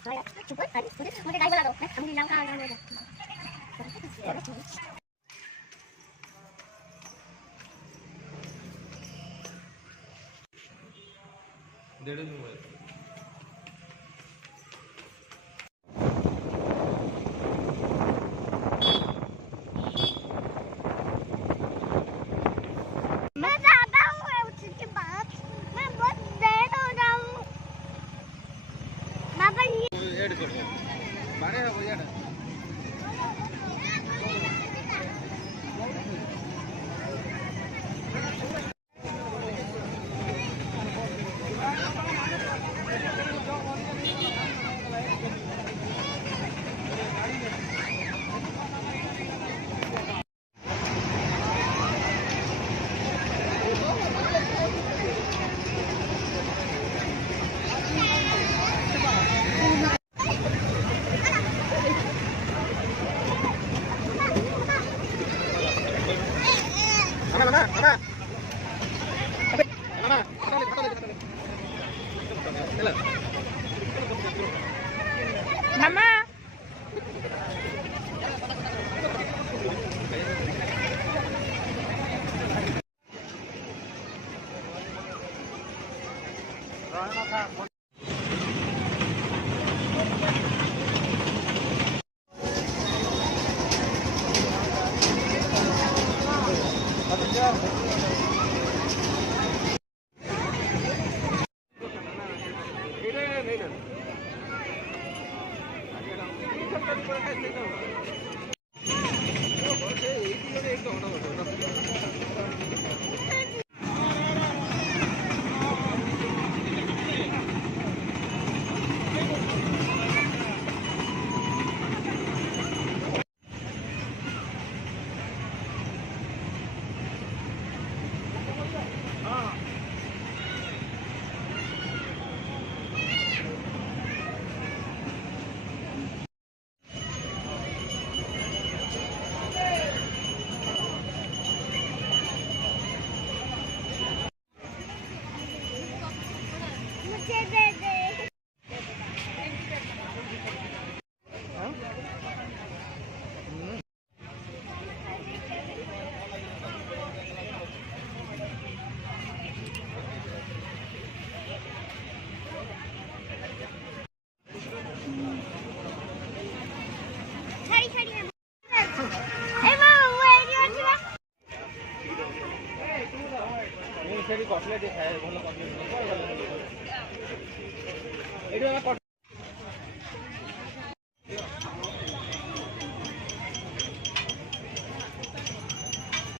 मुझे गाय बोला दो हम लीलाओं का आना है दे दो मोबाइल मैं ज्यादा हूँ उसके बाद मैं बहुत देर हो जाऊँ बाबा ये ऐड कर दो मारे है वो ऐड Mama. मुझे दे दे छड़ी छड़ी है ए मां वो एरिया ଅଛି ବା ମୁଁ ସେଠି କଟଲେଟ୍ ଖାଏ ଭଲ କଟଲେଟ୍ ଏଇଠି ଆମେ